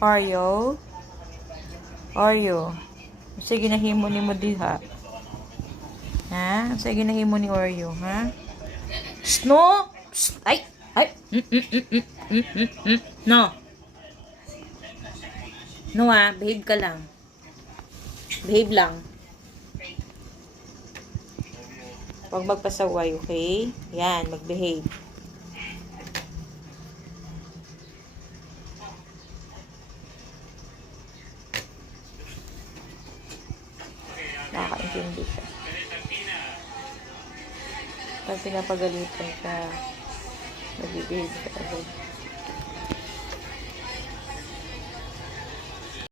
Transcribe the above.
Oreo? Oreo. Sige nahimo ni mo diha. Ha? Sige nahimo ni Oreo, ha? Sno? Ay! Ay! No. No behave ka lang. Behave lang. Huwag magpasaway, okay? Yan, mag-behave. Nakakaintindi siya. Pag pinapagalitan ka, nag-behave ka agad.